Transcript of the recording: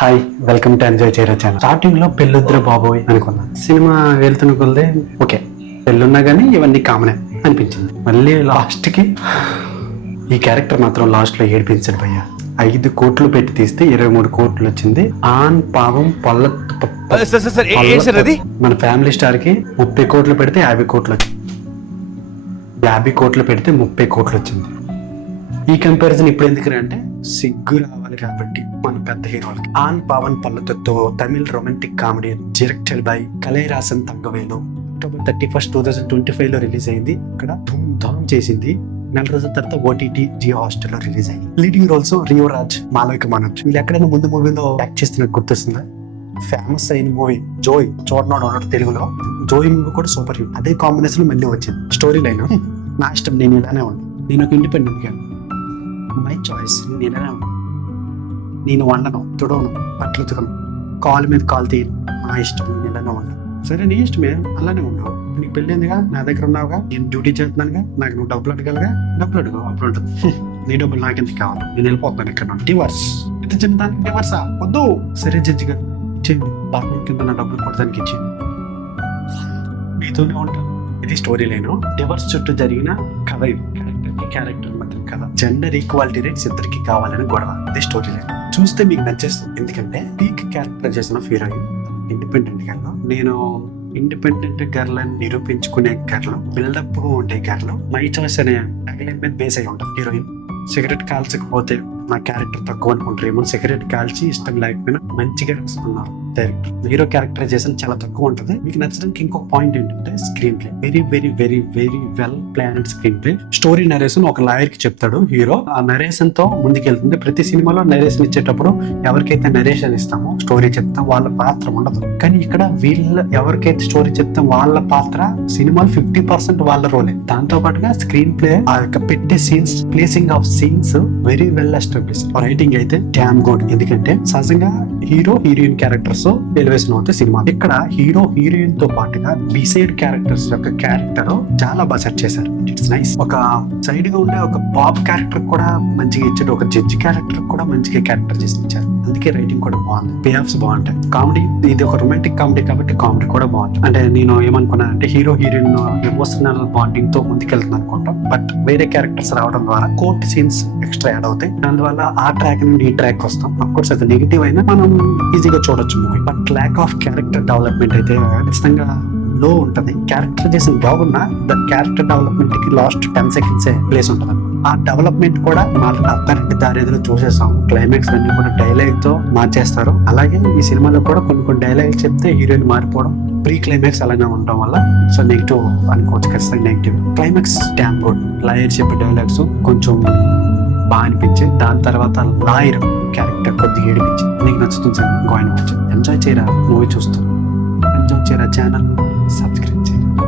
Hi, welcome to enjoy చేయరా channel. Starting లో పెళ్ళొద్దురా బాబోయ్ అనుకున్నాను. సినిమా వెళ్తున్న కొలదే ఓకే పెళ్ళున్నా గానీ ఇవన్నీ కామనే అనిపించింది. మళ్ళీ లాస్ట్ కి ఈ క్యారెక్టర్ మాత్రం లాస్ట్ లో ఏడిపించాడు భయ్య. 5 కోట్లు పెట్టి తీస్తే 23 కోట్లు వచ్చింది. ఆన్ పావం మన ఫ్యామిలీ స్టార్ కి 30 కోట్లు పెడితే 50 కోట్లు వచ్చింది. 50 కోట్లు పెడితే 30 కోట్లు వచ్చింది. ఈ కంపారిజన్ ఇప్పుడు ఎందుకు అంటే సిగ్గు రావాలి కాబట్టి మన పెద్ద హీరోలకి. ఆన్ పవన్ పల్లెతో Tamil romantic comedy directed by Kalaiarasan Thangavelu October 31, 2025 లో రిలీజ్ అయింది. ఇక్కడ ధూమ్ ధామ్ చేసింది. 4 రోజుల తర్వాత ఓటీటీ జియో హాస్టల్ లో రిలీజ్ అయింది. Leading roles Rio Raj, Malavika Manoj. వీళ్ళు ఎక్కడైనా ముందు మూవీలో యాక్ట్ చేస్తున్నట్టు గుర్తొస్తుందా? ఫేమస్ అయిన మూవీ జోయ్, చూడనోడు ఉన్నాడు తెలుగులో. జోయ్ మూవీ కూడా సూపర్ హిట్. అదే కాంబినేషన్ లో మళ్ళీ వచ్చింది. స్టోరీ లైన్ నా ఇష్టం, నేను ఇలానే ఉన్నాను. నేను ఒక ఇండిపెండెంట్ గా, మై చాయిస్, నేను ఇలానే ఉన్నాను. నేను వండను, తుడవను, బట్టలు ఉతకను, కాలు మీద కాలు తీయను, నా ఇష్టం, నేను ఇలానే ఉన్నాను. సరే నీ ఇష్టమే, అలానే ఉండవు. నీకు పెళ్ళిందిగా, నా దగ్గర ఉన్నావుగా, నేను డ్యూటీ చేస్తున్నానుగా, నాకు నువ్వు డబ్బులు అడగలగా, డబ్బులు అడుగు, అప్పుడు ఉంటుంది. నీ డబ్బులు నాకెందుకు కావాలి, నేను వెళ్ళిపోతున్నాను ఇక్కడ నుండి. డివర్స్, ఇంత చిన్న దానికి డివర్సా వద్దు. సరే జడ్జి గారు ఇచ్చేయండి, బాగా కింద నా డబ్బులు కొట్టడానికి ఇచ్చేయండి, మీతోనే ఉంటాను. ఇది స్టోరీ లైన్. డివర్స్ చుట్టూ జరిగిన కథ. ఇది క్యారెక్టర్ మాత్రం కథ. జెండర్ ఈక్వాలిటీ రేట్స్ ఇద్దరికి కావాలని గొడవ. ఇది స్టోరీ లైన్. చూస్తే మీకు నచ్చేస్తుంది. ఎందుకంటే పీక్ క్యారెక్టర్ చేసిన హీరోయిన్ ఇండిపెండెంట్ గర్ల్. నేను ఇండిపెండెంట్ గర్ల్ అని నిరూపించుకునే గర్ల్, బిల్డప్ ఉండే గర్ల్, మై చాయిస్ అనే ట్యాగ్లైన్ మీద బేస్ అయి ఉంటుంది హీరోయిన్. సిగరెట్ కాల్చకపోతే నా క్యారెక్టర్ తక్కువ అనుకుంటారేమో. సిగరెట్ కాల్చి ఇష్టం లేకపోయినా మంచిగా రాసుకున్నారు డైరెక్టర్. హీరో క్యారెక్టరైజేషన్ చాలా తక్కువ ఉంటుంది. మీకు నచ్చడానికి ఇంకొక పాయింట్ ఏంటంటే screen play. Very very very very well planned screen play. Story narration ఒక లాయర్ కి చెప్తాడు హీరో. ఆ నరేషన్ తో ముందుకెళ్తుంది. ప్రతి సినిమాలో నరేషన్ ఇచ్చేటప్పుడు ఎవరికైతే నరేషన్ ఇస్తామో, స్టోరీ చెప్తాం, వాళ్ళ పాత్ర ఉండదు. కానీ ఇక్కడ వీళ్ళ ఎవరికైతే స్టోరీ చెప్తాం వాళ్ళ పాత్ర సినిమాలో 50% వాళ్ళ రోలే. దాంతో పాటుగా స్క్రీన్ ప్లే, ఆ యొక్క పెట్టే scenes, placing of scenes very well establish. Writing అయితే డ్యామ్ గుడ్. ఎందుకంటే సహజంగా హీరో హీరోయిన్ క్యారెక్టర్స్ ఎలివేషన్ అవుతాయి సినిమా. ఇక్కడ హీరో హీరోయిన్ తో పాటుగా బిసైడ్ క్యారెక్టర్స్ యొక్క క్యారెక్టర్ చాలా బాగా సెట్ చేశారు. It's nice. ఒక సైడ్ గా ఉండే ఒక బాబ్ క్యారెక్టర్ కూడా మంచిగా ఇచ్చాడు. ఒక జడ్జి క్యారెక్టర్ కూడా మంచిగా క్యారెక్టర్ చేసి ఇచ్చారు. అందుకే రైటింగ్ కూడా బాగుంది. పే ఆఫ్స్ బాగుంటాయి. కామెడీ, ఇది ఒక రొమాంటిక్ కామెడీ కాబట్టి కామెడీ కూడా బాగుంటుంది. అంటే నేను ఏమనుకున్నాను అంటే హీరో హీరోయిన్ ఎమోషనల్ బాండింగ్ తో ముందుకెళ్తుంది అనుకుంటాం. బట్ వేరే క్యారెక్టర్స్ రావడం ద్వారా కోర్ట్ సీన్స్ ఎక్స్ట్రా యాడ్ అవుతాయి. దానివల్ల ఆ ట్రాక్ నుండి ఈ ట్రాక్ వస్తాం. అఫ్ కోర్స్ అది నెగిటివ్ అయినా మనం ఈజీగా చూడొచ్చు movie. But lack of character development అయితే ఖచ్చితంగా లో ఉంటది. క్యారెక్టర్ చేసిన బాగున్నా ద క్యారెక్టర్ డెవలప్మెంట్ కి లాస్ట్ 10 seconds ప్లేస్ ఉంటుంది. ఆ డెవలప్మెంట్ కూడా మన అత్తారింటి దారేదిలో చూసేసాం. క్లైమాక్స్ అన్ని కూడా డైలాగ్ తో మార్చేస్తారు. అలాగే ఈ సినిమాలో కూడా కొన్ని డైలాగ్ చెప్తే హీరోయిన్ మారిపోవడం, ప్రీ క్లైమాక్స్ అలానే ఉండడం వల్ల సో నెగిటివ్ అనుకోవచ్చు. ఖచ్చితంగా negative. Climax damn good. Lawyer చెప్పే డైలాగ్స్ కొంచెం బాగా అనిపించాయి. దాని తర్వాత లాయర్ క్యారెక్టర్ కొద్దిగా ఏడిపించింది. నీకు నచ్చుతుంది సార్, గోయిన్ వచ్చి ఎంజాయ్ చేయరా మూవీ చూస్తూ. ఎంజాయ్ చేయరా ఛానల్ సబ్స్క్రైబ్ చేయండి.